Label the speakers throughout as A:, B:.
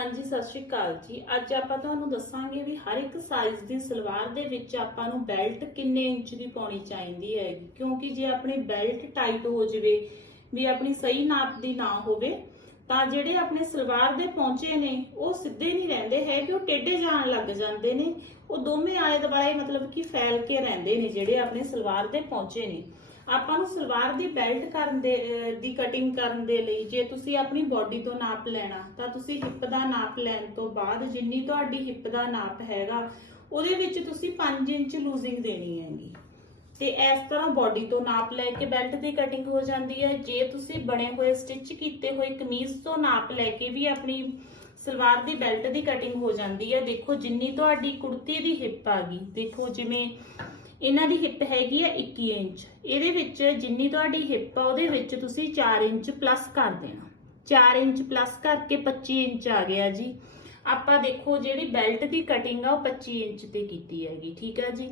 A: ਹਾਂਜੀ, ਸਤਿ ਸ਼੍ਰੀ ਅਕਾਲ ਜੀ। ਅੱਜ ਆਪਾਂ ਤੁਹਾਨੂੰ ਦੱਸਾਂਗੇ ਵੀ ਹਰ ਇੱਕ ਸਾਈਜ਼ ਦੀ ਸਲਵਾਰ ਦੇ ਵਿੱਚ ਆਪਾਂ ਨੂੰ ਬੈਲਟ ਕਿੰਨੇ ਇੰਚ ਦੀ ਪਾਉਣੀ ਚਾਹੀਦੀ ਹੈ ਕਿਉਂਕਿ ਜੇ ਆਪਣੀ ਬੈਲਟ ਟਾਈਟ ਹੋ ਜਾਵੇ, ਵੀ ਆਪਣੀ ਸਹੀ ਨਾਪ ਦੀ ਨਾ ਹੋਵੇ, ਤਾਂ ਜਿਹੜੇ ਆਪਣੇ ਸਲਵਾਰ ਦੇ ਪੌਂਚੇ ਨੇ, ਉਹ ਸਿੱਧੇ ਨਹੀਂ ਰਹਿੰਦੇ ਹੈਗੇ, ਉਹ ਟੇਢੇ ਜਾਣ ਲੱਗ ਜਾਂਦੇ ਨੇ। ਉਹ ਦੋਵੇਂ ਆਲੇ ਦੁਆਲੇ ਮਤਲਬ ਕਿ ਫੈਲ ਕੇ ਰਹਿੰਦੇ ਨੇ ਜਿਹੜੇ ਆਪਣੇ ਸਲਵਾਰ ਦੇ ਪੌਂਚੇ ਨੇ। ਆਪਾਂ ਨੂੰ ਸਲਵਾਰ ਦੀ ਬੈਲਟ ਕਰਨ ਦੇ ਦੀ ਕਟਿੰਗ ਕਰਨ ਦੇ ਲਈ ਜੇ ਤੁਸੀਂ ਆਪਣੀ ਬਾਡੀ ਤੋਂ ਨਾਪ ਲੈਣਾ, ਤਾਂ ਤੁਸੀਂ ਹਿੱਪ ਦਾ ਨਾਪ ਲੈਣ ਤੋਂ ਬਾਅਦ ਜਿੰਨੀ ਤੁਹਾਡੀ ਹਿੱਪ ਦਾ ਨਾਪ ਹੈਗਾ, ਉਹਦੇ ਵਿੱਚ ਤੁਸੀਂ 5 ਇੰਚ ਲੂਜ਼ਿੰਗ ਦੇਣੀ ਹੈਗੀ। ਤੇ ਇਸ ਤਰ੍ਹਾਂ ਬਾਡੀ ਤੋਂ ਨਾਪ ਲੈ ਕੇ ਬੈਲਟ ਦੀ ਕਟਿੰਗ ਹੋ ਜਾਂਦੀ ਹੈ। ਜੇ ਤੁਸੀਂ ਬਣੇ ਹੋਏ ਸਟਿਚ ਕੀਤੇ ਹੋਏ ਕਮੀਜ਼ ਤੋਂ ਨਾਪ ਲੈ ਕੇ ਵੀ ਆਪਣੀ ਸਲਵਾਰ ਦੀ ਬੈਲਟ ਦੀ ਕਟਿੰਗ ਹੋ ਜਾਂਦੀ ਹੈ, ਦੇਖੋ ਜਿੰਨੀ ਤੁਹਾਡੀ ਕੁੜਤੀ ਦੀ ਹਿੱਪ ਆ ਗਈ, ਦੇਖੋ ਜਿਵੇਂ ਇਹਨਾਂ ਦੀ ਹਿੱਪ ਹੈਗੀ ਹੈ 21 ਇੰਚ। ਇਹਦੇ ਵਿੱਚ ਜਿੰਨੀ ਤੁਹਾਡੀ ਹਿੱਪ ਆ, ਉਹਦੇ ਵਿੱਚ ਤੁਸੀਂ 4 ਇੰਚ ਪਲੱਸ ਕਰ ਦੇਣਾ। 4 ਇੰਚ ਪਲੱਸ ਕਰਕੇ 25 ਇੰਚ ਆ ਗਿਆ ਜੀ। ਆਪਾਂ ਦੇਖੋ, ਜਿਹੜੀ ਬੈਲਟ ਦੀ ਕਟਿੰਗ ਆ, ਉਹ 25 ਇੰਚ ਤੇ ਕੀਤੀ ਹੈਗੀ, ਠੀਕ ਆ ਜੀ।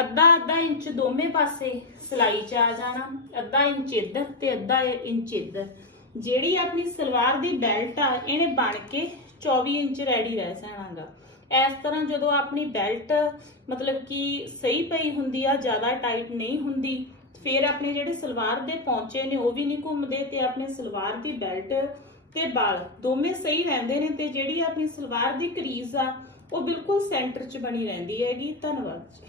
A: ਅੱਧਾ ਅੱਧਾ ਇੰਚ ਦੋਵੇਂ ਪਾਸੇ ਸਲਾਈ ਚ ਆ ਜਾਣਾ, ਅੱਧਾ ਇੰਚ ਇੱਧਰ ਤੇ ਅੱਧਾ ਇੰਚ ਇੱਧਰ। ਜਿਹੜੀ ਆਪਣੀ ਸਲਵਾਰ ਦੀ ਬੈਲਟ ਆ, ਇਹਨੇ ਬਣ ਕੇ 24 ਇੰਚ ਰੈਡੀ ਰਹਿ ਜਾਣਾਗਾ। ਇਸ ਤਰ੍ਹਾਂ ਜਦੋਂ ਆਪਣੀ ਬੈਲਟ ਮਤਲਬ ਕਿ ਸਹੀ ਪਈ ਹੁੰਦੀ ਆ, ਜ਼ਿਆਦਾ ਟਾਈਟ ਨਹੀਂ ਹੁੰਦੀ, ਫਿਰ ਆਪਣੇ ਜਿਹੜੇ ਸਲਵਾਰ ਦੇ ਪੌਂਚੇ ਨੇ, ਉਹ ਵੀ ਨਹੀਂ ਘੁੰਮਦੇ ਤੇ ਆਪਣੇ ਸਲਵਾਰ ਦੀ ਬੈਲਟ ਤੇ ਬਾਲ ਦੋਵੇਂ ਸਹੀ ਰਹਿੰਦੇ ਨੇ ਤੇ ਜਿਹੜੀ ਆਪਣੀ ਸਲਵਾਰ ਦੀ ਕਰੀਜ਼ ਆ, ਉਹ ਬਿਲਕੁਲ ਸੈਂਟਰ 'ਚ ਬਣੀ ਰਹਿੰਦੀ ਹੈਗੀ। ਧੰਨਵਾਦ ਜੀ।